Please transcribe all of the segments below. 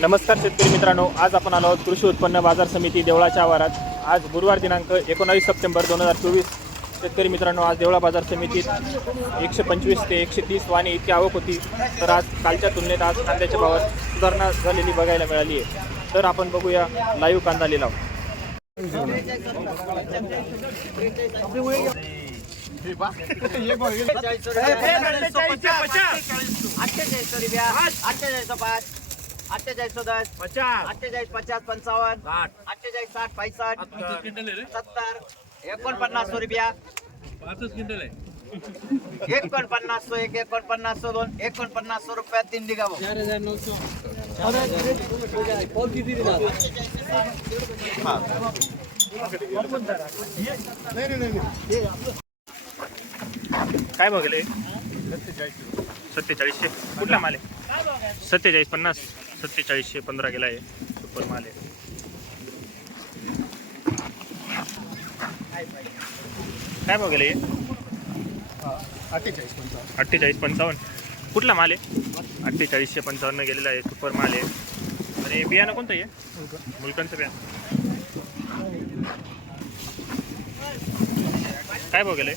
नमस्कार शेतकरी मित्रांनो आज आपण आलो आहोत कृषी उत्पन्न बाजार समिती देवळाच्या आवारात. आज गुरुवार दिनांक एकोणावीस सप्टेंबर दोन हजार चोवीस. शेतकरी मित्रांनो आज देवळा बाजार समितीत एकशे पंचवीस ते एकशे तीस वाणी इतकी आवक होती. तर आज कालच्या तुलनेत आज कांद्याच्या भावात सुधारणा झालेली बघायला मिळाली आहे तर आपण बघूया लाईव्ह कांदा लिलाव अठ्ठेचाळीस रुपया. अठ्ठेचाळीस पाच अठ्ठेचाळीस दस अठ्ठेचाळीस पचास पंचावन्न अठ्ठेचाळीस साठ पैसष्ट सत्तर. एकोणपन्नास रुपया. एकोणपन्नास सो एक एकोणपन्नास सो दोन एकोणपन्नास सो रुपया तीन दिगा काय बघले सत्तेचाळीसशे. कुठला माल आहे? सत्तेचाळीस पन्नास सत्तेचाळीसशे पंधरा गेला आहे. सुपर माल आहे. काय बघले अठ्ठेचाळीस पंचावन्न. अठ्ठेचाळीस पंचावन्न. कुठला माल आहे? अठ्ठेचाळीसशे पंचावन्न गेलेला आहे. सुपर माल आहे. आणि बियाणं कोणतं आहे मुलकांचं बियाणं. काय बघले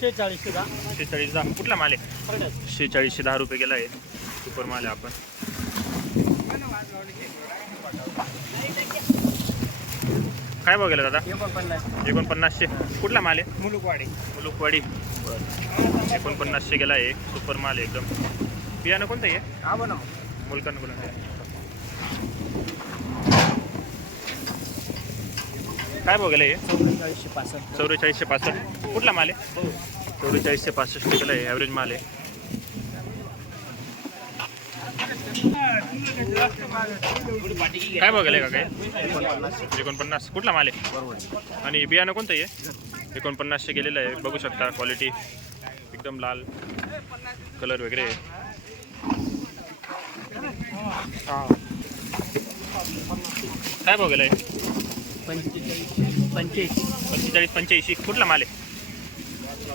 शेचाळीसशे दहा. शेहेचाळीस दहा. कुठला माल आहे? शेहेचाळीसशे दहा रुपये गेला आहे. सुपर माल आहे आपण काय बघेल दादा? एकोणपन्नास एकोणपन्नासशे. कुठला माल आहे? मुलुकवाडी. मुलुकवाडी. बरं एकोणपन्नासशे गेला आहे सुपर माल एकदम. बियाणं कोणतं आहे? हा मुलकांना बोला काय बघेल हे? चौवेचाळीसशे पासष्ट. चौवेचाळीसशे पासष्ट. कुठला माल आहे? चौवेचाळीसशे पासष्ट गेला आहे ॲव्हरेज माल आहे. काय बघायला का काय एकोणपन्नास. कुठला माल आहे? आणि बियाणं कोणतं आहे एकोणपन्नासशे गेलेलं आहे. बघू शकता क्वालिटी एकदम लाल. कलर वगैरे हां काय बघायला आहे पंचेचाळीस पंचेचाळीस. पंच्याऐंशी कुठला माल आहे?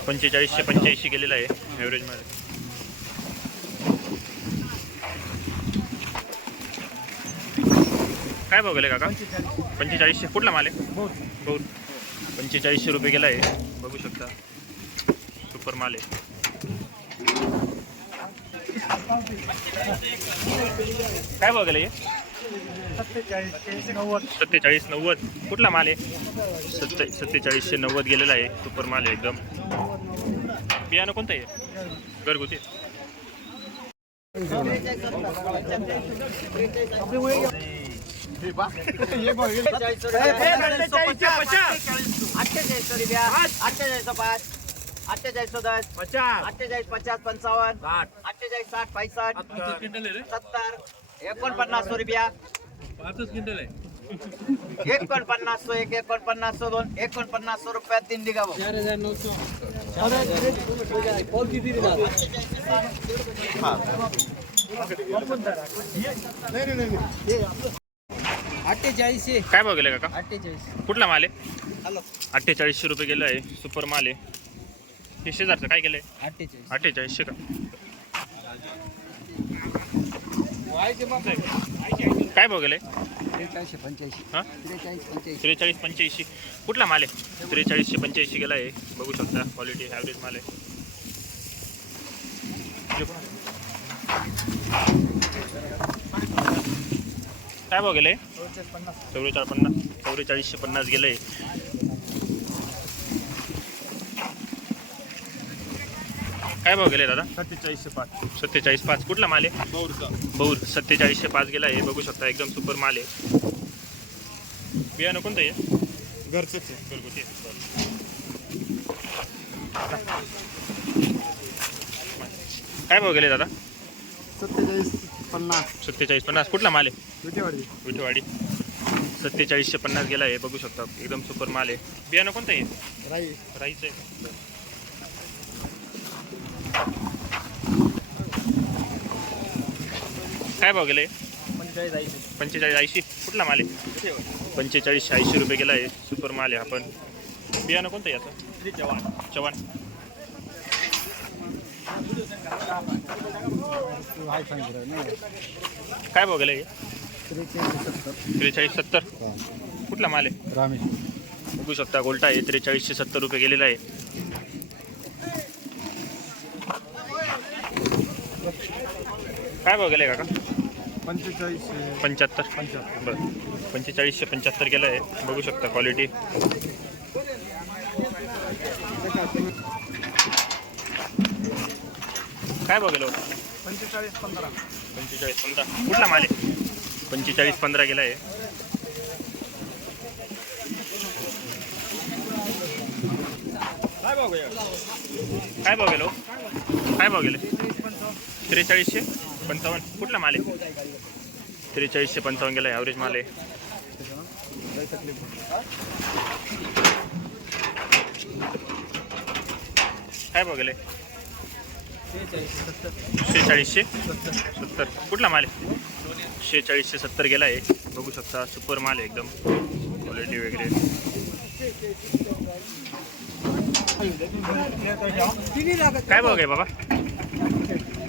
पंचेचाळीसशे पंच्याऐंशी गेलेला आहे. ॲव्हरेजमध्ये काय बघले काका? पंचेचाळीसशे. कुठला माल आहे? बहुत पंचेचाळीसशे रुपये गेला आहे. बघू शकता. सुपर माल आहे. काय बघले हे? सत्तेचाळीसशे नव्वद सत्तेचाळीस नव्वद. कुठला माल आहे? सत्ते सत्तेचाळीसशे नव्वद गेलेला आहे. सुपर माल आहे एकदम. बियाणं कोणतं आहे? घरगुती. अठ्ठेचाळीस रुपया अठ्ठेचाळीस पाच अठ्ठेचाळीस दस अठ्ठेचाळीस पचास पंचावन्न अठ्ठेचाळीस साठ पैसठ सत्तर एकोणपन्नास रुपया एकोणपन्नास सो एक एकोणपन्नास सो दोन एकोणपन्नास सो रुपया तीन दिगा अठ्ठेचाळीसशे काय बघले काका? अठ्ठेचाळीस. कुठला माल आहे? अठ्ठेचाळीसशे रुपये गेलं आहे. सुपर माल आहे. हे शेजारचं काय केलं आहे अठ्ठेचाळीस. अठ्ठेचाळीसशे का? काय? बघले त्रेचाळीसशे पंच्याऐंशी. हां? त्रेचाळीस पंच्याऐंशी. त्रेचाळीस पंच्याऐंशी. कुठला माल आहे? त्रेचाळीसशे पंच्याऐंशी गेला आहे बघू शकता. क्वालिटी ॲव्हरेज माल आहे. काय भाव गेले? चौवेचाळीस पन्नास. चौवेचाळीसशे पन्नास गेले. काय भाव गेले दादा? सत्तेचाळीसशे पाच. सत्तेचाळीस पाच. कुठला माल आहे? बहुर सत्तेचाळीसशे पाच गेला. आहे बघू शकता एकदम सुपर माल आहे. बियाणं कोणतं आहे? घरचंच आहे. घरगुती. बरं. काय भाव गेले दादा? सत्तेचाळीस पन्नास. सत्तेचाळीस पन्नास. कुठला माल आहे? विटेवाडी. विठेवाडी सत्तेचाळीसशे पन्नास गेला आहे बघू शकता एकदम सुपर माल आहे. बियाणं कोणतं आहे? राई. राईचं आहे. काय भाव गेले? पंचेचाळीस ऐंशी. पंचेचाळीस ऐंशी. कुठला माल आहे? पंचेचाळीसशे ऐंशी रुपये गेला आहे. सुपर माल आहे आपण बियाणं कोणतं आहे चव्हाण. नाही. काय भाव गेलं हे? त्रेचाळीस सत्तर. कुठला माल आहे? रामेश बघू शकता गोल्टा आहे त्रेचाळीसशे सत्तर रुपये गेलेला आहे. काय भाव गेलाय काका? पंचेचाळीस पंच्याहत्तर. पंच्याहत्तर. बरं. पंचेचाळीसशे पंच्याहत्तर गेलं आहे बघू शकता क्वालिटी काय बघेल पंचेचाळीस पंधरा. पंचेचाळीस पंधरा. कुठला माल आहे? पंचेचाळीस पंधरा गेला? आहे काय भाव गेलो? काय भाव गेले? त्रेचाळीसशे पंचावन्न. कुठला माल आहे? त्रेचाळीसशे पंचावन्न गेला आहे ॲव्हरेज माल आहे. काय भाव गेले? शेहेचाळीसशे सत्तर. कुठला माल आहे? शेहेचाळीसशे सत्तर गेला आहे बघू शकता सुपर माल आहे एकदम. क्वालिटी वगैरे. काय भाव आहे बाबा?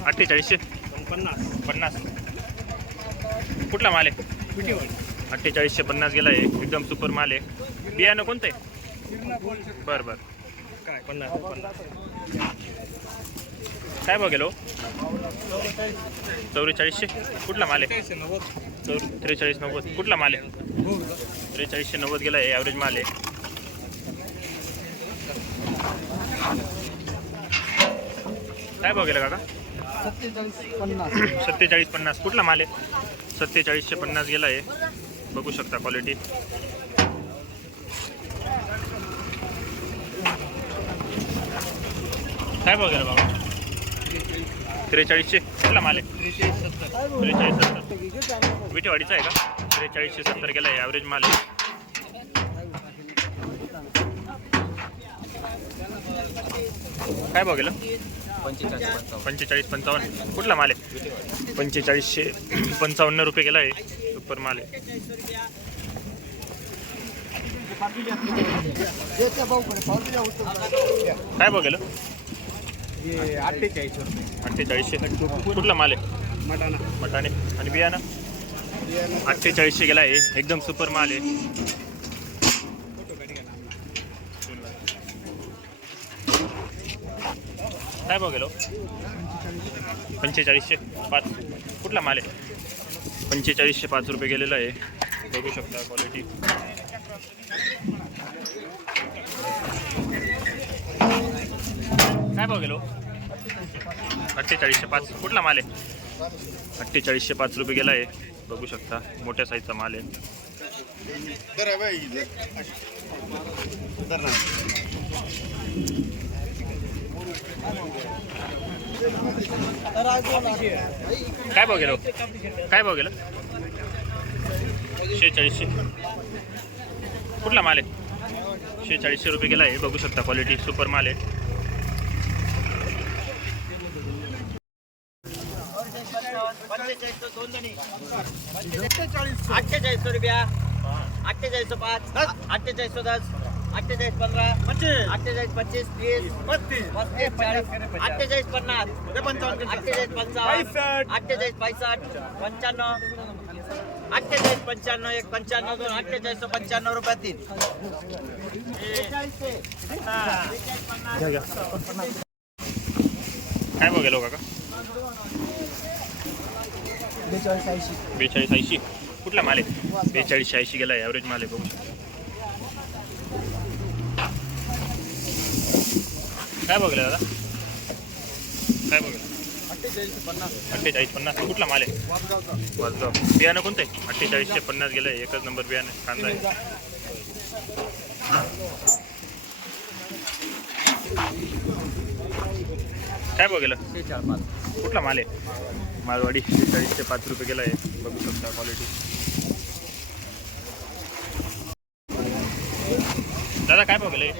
अठ्ठेचाळीसशे. पन्नास. पन्नास कुठला माल आहे? अठ्ठेचाळीसशे पन्नास गेला आहे एकदम सुपर माल आहे. बियाणं कोणतं आहे? बरं बरं. काय? पन्नास पन्नास. काय भाव गेलो? चौवेचाळीसशे? कुठला माल आहे? चौ त्रेचाळीस नव्वद. कुठला माल आहे? त्रेचाळीसशे नव्वद गेला आहे ॲव्हरेज माल आहे. काय भाव गेला काका? सत्तेचाळीस पन्नास. सत्तेचाळीस पन्नास कुठला माल आहे? सत्तेचाळीसशे पन्नास गेला आहे. बघू शकता क्वालिटी काय भाव गेला बाबा त्रेचाळीसशे. कुठला माल. आहे त्रेचाळीस सत्तर. विटेवाडीचा आहे का? त्रेचाळीसशे सत्तर गेला आहे ॲव्हरेज माल आहे. काय भाव गेलं? पंचेचाळीस पंचावन्न. कुठला माल आहे? पंचेचाळीसशे पंचावन्न रुपये गेला आहे. सुपर माल आहे. काय भाव गेलं? हे अठ्ठेचाळीस रुपये. अठ्ठेचाळीसशे. कुठला माल आहे? मटाणा मटाणे आणि बियाणं? अठ्ठेचाळीसशे गेला आहे. एकदम सुपर माल आहे. काय भाव गेलो? पंचेचाळीसशे पाच. कुठला माल आहे? पंचेचाळीसशे पाच रुपये गेलेला आहे. बघू शकता क्वालिटी काय भाव गेलो? अठ्ठेचाळीसशे पाच. कुठला माल आहे? अठ्ठेचाळीसशे पाच रुपये गेला आहे. बघू शकता मोठ्या साईजचा माल आहे. काय भाव गेलो? काय भाव गेलं? शेहेचाळीसशे. कुठला माल आहे? शेहेचाळीसशे रुपये गेला आहे. बघू शकता क्वालिटी सुपर माल आहे पंचेचाळीस दोन जणी अठ्ठेचाळीस. रुपया. अठ्ठेचाळीस पाच. अठ्ठेचाळीस दस. अठ्ठेचाळीस पंधरा. अठ्ठेचाळीस पच्चीस तीस. पस्तीस. चाळीस अठ्ठेचाळीस पन्नास. अठ्ठेचाळीस पंचावन्न. अठ्ठेचाळीस पैसष्ट. पंच्याण्णव. अठ्ठेचाळीस पंच्याण्णव एक पंच्याण्णव दोन. अठ्ठेचाळीस पंच्याण्णव रुपये तीन. काय भाव गेलो काका? बेचाळीस ऐंशी. बेचाळीस ऐंशी? कुठला माल आहे? बेचाळीसशे ऐंशी गेला आहे ॲव्हरेज माल आहे बघू शकता. काय बघलं दादा? काय बघलं? अठ्ठेचाळीस पन्नास. अठ्ठेचाळीस पन्नास. कुठला माल आहे? वाजगाव बियाणं कोणतं आहे? अठ्ठेचाळीसशे पन्नास गेलं आहे एकच नंबर बियाणं कांदा आहे. काय बघेल कुठला माल आहे? मालवाडी शेहेचाळीसशे पाच रुपये गेला आहे. बघू शकता क्वालिटी दादा काय बघेल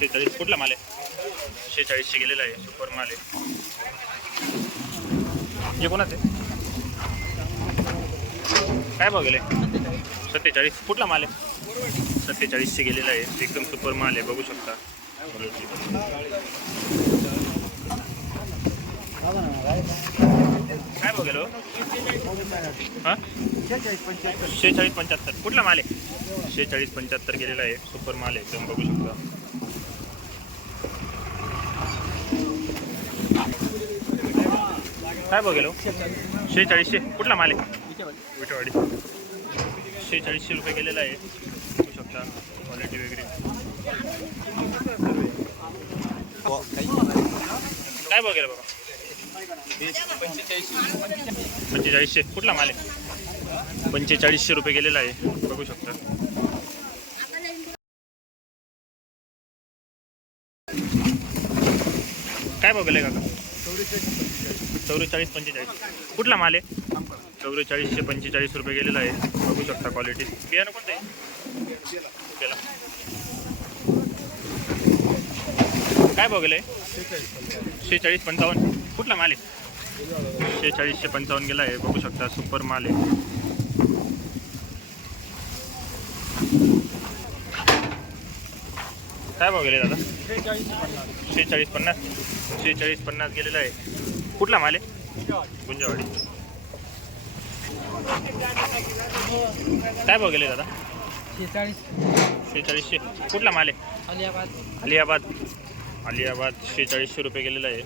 शेचाळीस कुठला माल आहे? शेचाळीसशे गेलेला आहे. सुपर माल आहे. हे कोणाचं आहे? काय भाव गेले? सत्तेचाळीस. कुठला माल आहे? सत्तेचाळीसशे गेलेला आहे. एकदम सुपर माल आहे. बघू शकता. काय भाव गेलो हां? शेहेचाळीस पंच्याहत्तर. कुठला माल आहे? शेहेचाळीस पंच्याहत्तर गेलेला आहे. सुपर माल आहे. तुम्ही बघू शकता. काय बघेलो शेहेचाळीसशे. कुठला माल आहे? विटेवाडी शेहेचाळीसशे रुपये गेलेला आहे. बघू शकता. क्वालिटी वगैरे काय बघेल बाबा? पंचेचाळीसशे. कुठला माल आहे? पंचेचाळीसशे रुपये गेलेला आहे. बघू शकता. काय बघले काका? चौवेचाळीस पंचेचाळीस. कुठला माल आहे? चौवेचाळीसशे पंचेचाळीस रुपये गेलेला आहे. बघू शकता क्वालिटी बियाणं कोणतं आहे? केला काय बघले शेहेचाळीस पंचावन्न. कुठला माल आहे? शेहेचाळीसशे पंचावन्न गेला आहे बघू शकता सुपर माल आहे. काय भाव गेले दादा? शेहेचाळीस पन्नास. शेहेचाळीस पन्नास गेलेला आहे. कुठला माल आहे? गुंजवाडी. काय भाव गेले दादा? शेचाळीस शेहेचाळीसशे. कुठला माल आहे? अलियाबाद. अलियाबाद. अलियाबाद शेहेचाळीसशे रुपये गेलेलं आहे.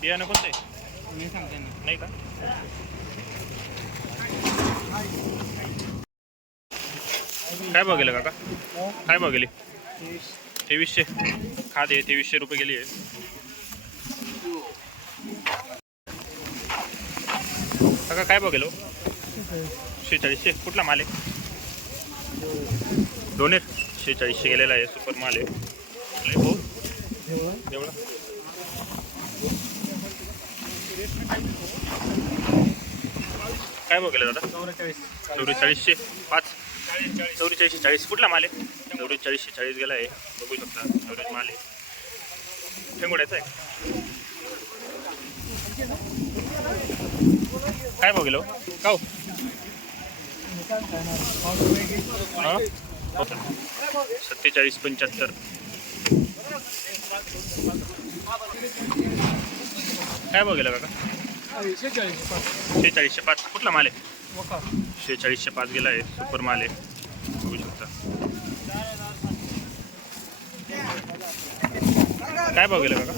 बियाणं कोणतं? आहे मी सांगते ना. नाही का? काय भाव गेलं काका? काय भाव गेली तेवीसशे. खाद आहे तेवीसशे रुपये गेली आहे. काका काय भाव गेलो शेहेचाळीसशे. कुठला माल आहे? दोन्ही शेहेचाळीसशे गेलेला आहे सुपर माल आहे. भाऊ एवढा. काय भाव गेलं दादा? चौवेचाळीस चौवेचाळीसशे पाच. चौवेचाळीसशे चाळीस. कुठला माल आहे? चौवेचाळीसशे चाळीस गेला आहे. बघू शकता चौवेचाळीस माल आहे. ठेंगुड्याचा आहे. काय भाव गेलो हो? का? हो? सत्तेचाळीस पंच्याहत्तर. काय भाव गेला काका? शेचाळीस शेहेचाळीसशे पाच. कुठला माल आहे? वका शेहेचाळीसशे पाच गेला आहे. सुपर माल आहे. बघू शकता. काय भाव गेला काका?